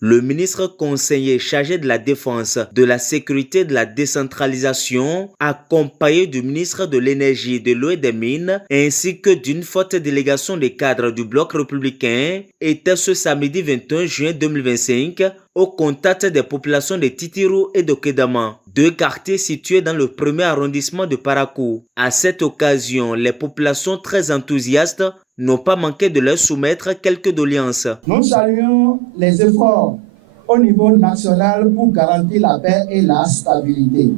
Le ministre conseiller chargé de la Défense, de la Sécurité et de la Décentralisation, accompagné du ministre de l'Énergie, de l'Eau et des Mines, ainsi que d'une forte délégation des cadres du bloc républicain, était ce samedi 21 juin 2025 au contact des populations de Titirou et de Kedama, deux quartiers situés dans le premier arrondissement de Parakou. À cette occasion, les populations très enthousiastes n'ont pas manqué de leur soumettre quelques doléances. Nous saluons les efforts au niveau national pour garantir la paix et la stabilité.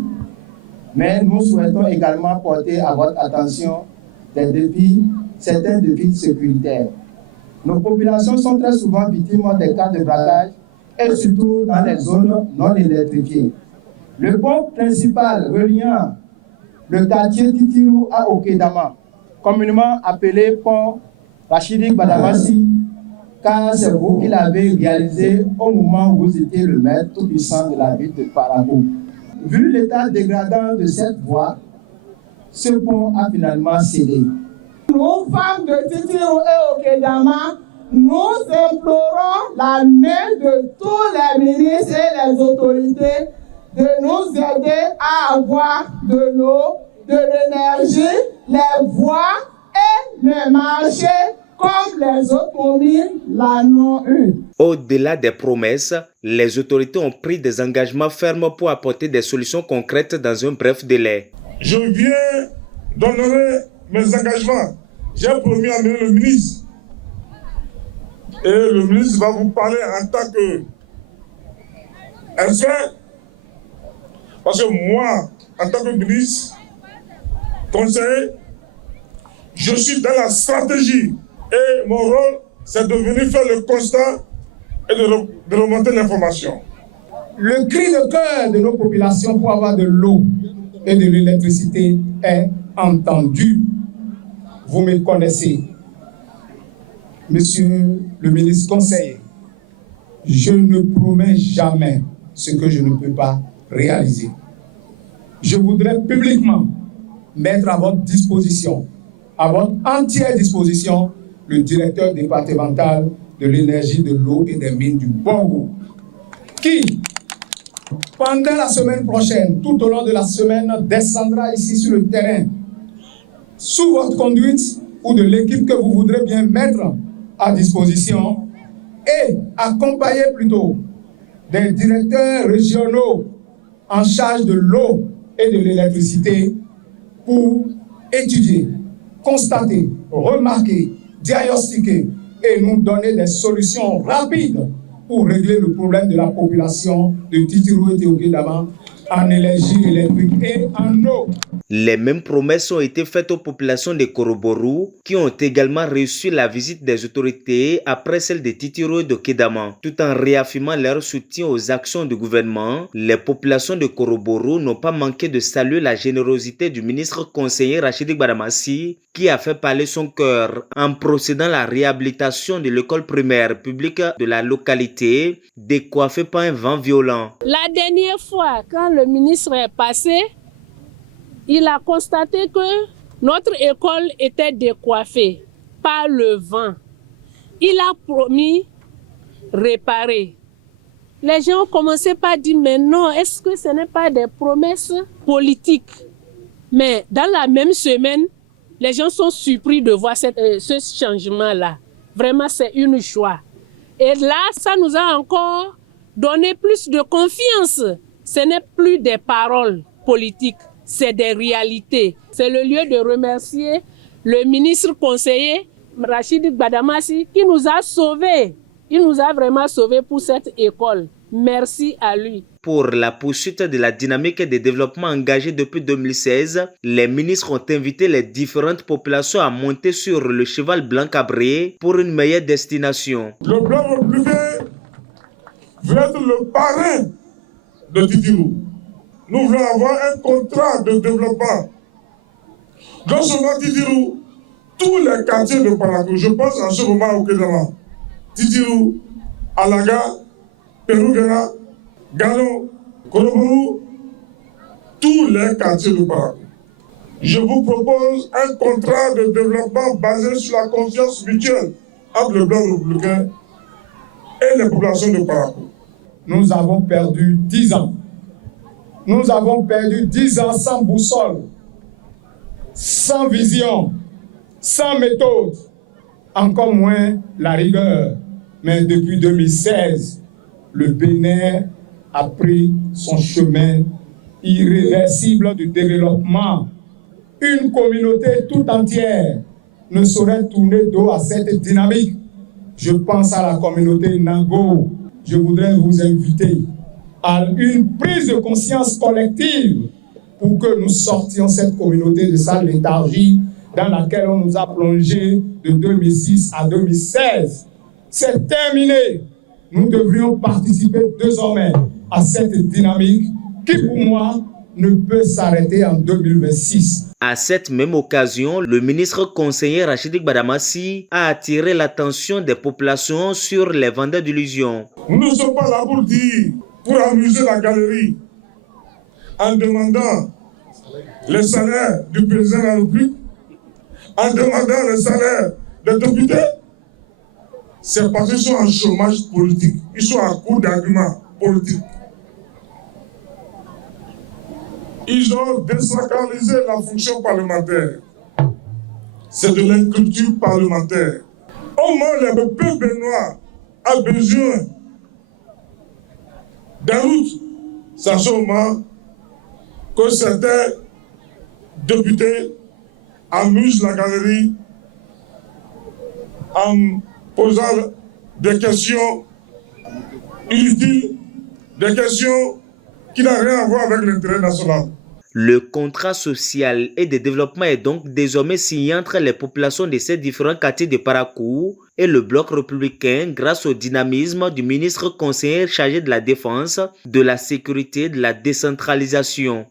Mais nous souhaitons également porter à votre attention certains défis sécuritaires. Nos populations sont très souvent victimes des cas de braquage et surtout dans les zones non électrifiées. Le pont principal reliant le quartier Titirou à Okedama, communément appelé pont Rachidi Badamassi, car c'est vous qui l'avez réalisé au moment où vous étiez le maire tout puissant de la ville de Parakou. Vu l'état dégradant de cette voie, ce pont a finalement cédé. Nous, femmes de Titirou et Okedama, nous implorons la main de tous les ministres et les autorités de nous aider à avoir de l'eau, de l'énergie, les voies et le marché comme les autres communes l'ont eu. Au-delà des promesses, les autorités ont pris des engagements fermes pour apporter des solutions concrètes dans un bref délai. Je viens d'honorer mes engagements. J'ai promis à le ministre. Et le ministre va vous parler en tant que expert. Parce que moi, en tant que ministre, conseiller, je suis dans la stratégie. Et mon rôle, c'est de venir faire le constat et de remonter l'information. Le cri de cœur de nos populations pour avoir de l'eau et de l'électricité est entendu. Vous me connaissez. Monsieur le ministre conseiller, je ne promets jamais ce que je ne peux pas réaliser. Je voudrais publiquement mettre à votre disposition, à votre entière disposition, le directeur départemental de l'énergie, de l'eau et des mines du Borgo, qui, pendant la semaine prochaine, tout au long de la semaine, descendra ici sur le terrain, sous votre conduite ou de l'équipe que vous voudrez bien mettre à disposition et accompagner plutôt des directeurs régionaux en charge de l'eau et de l'électricité pour étudier, constater, remarquer, diagnostiquer et nous donner des solutions rapides pour régler le problème de la population de Titirou et de Okedama en énergie électrique et en eau. Les mêmes promesses ont été faites aux populations de Koroborou qui ont également reçu la visite des autorités après celle de Titirou et de Kedama. Tout en réaffirmant leur soutien aux actions du gouvernement, les populations de Koroborou n'ont pas manqué de saluer la générosité du ministre conseiller Rachidi Badamassi qui a fait parler son cœur en procédant à la réhabilitation de l'école primaire publique de la localité, décoiffée par un vent violent. La dernière fois, quand le ministre est passé, il a constaté que notre école était décoiffée par le vent. Il a promis réparer. Les gens ont commencé par dire, mais non, est-ce que ce n'est pas des promesses politiques? Mais dans la même semaine, les gens sont surpris de voir ce changement-là. Vraiment, c'est une joie. Et là, ça nous a encore donné plus de confiance. Ce n'est plus des paroles politiques. C'est des réalités. C'est le lieu de remercier le ministre conseiller Rachidi Badamassi qui nous a sauvés. Il nous a vraiment sauvés pour cette école. Merci à lui. Pour la poursuite de la dynamique de développement engagée depuis 2016, les ministres ont invité les différentes populations à monter sur le cheval blanc cabré pour une meilleure destination. Le bloc républicain veut être le parrain de Titirou. Nous voulons avoir un contrat de développement. Non seulement Titirou, tous les quartiers de Parakou, je pense en ce moment au Kedama, Titirou, Alaga, Perougera, Gano, Koroborou, tous les quartiers de Parakou. Je vous propose un contrat de développement basé sur la confiance mutuelle entre le bloc républicain et les populations de Parakou. nous avons perdu 10 ans. Nous avons perdu 10 ans sans boussole, sans vision, sans méthode, encore moins la rigueur. Mais depuis 2016, le Bénin a pris son chemin irréversible du développement. Une communauté tout entière ne saurait tourner dos à cette dynamique. Je pense à la communauté Nango. Je voudrais vous inviter à une prise de conscience collective pour que nous sortions cette communauté de sa léthargie dans laquelle on nous a plongé de 2006 à 2016. C'est terminé. Nous devrions participer désormais à cette dynamique qui, pour moi, ne peut s'arrêter en 2026. À cette même occasion, le ministre conseiller Rachidi Gbadamassi a attiré l'attention des populations sur les vendeurs d'illusions. Nous ne sommes pas là pour dire, pour amuser la galerie, en demandant les salaires du président de la République, en demandant les salaires des députés. C'est parce qu'ils sont en chômage politique, ils sont à court d'arguments politiques. Ils ont désacralisé la fonction parlementaire. C'est de l'inculture parlementaire. Au moins, le peuple béninois a besoin d'un route. C'est à ce moment que certains députés amusent la galerie en posant des questions inutiles, des questions qui n'ont rien à voir avec l'intérêt national. Le contrat social et de développement est donc désormais signé entre les populations de ces différents quartiers de Parakou et le bloc républicain grâce au dynamisme du ministre conseiller chargé de la Défense, de la Sécurité et de la Décentralisation.